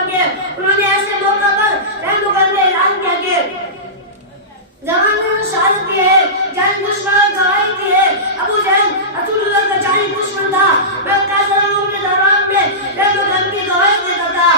کر کے انہوں نے ایسے موقع پر پیغمبر نے اعلان کیا کہ زمانے میں شہادت کی ہے، جان دشمن گواہی کی ہے۔ ابو جہل رسول اللہ کا جانی دشمن تھا، میں قیصر روم کے دوران میں پیغمبر کی گواہی دیتا تھا۔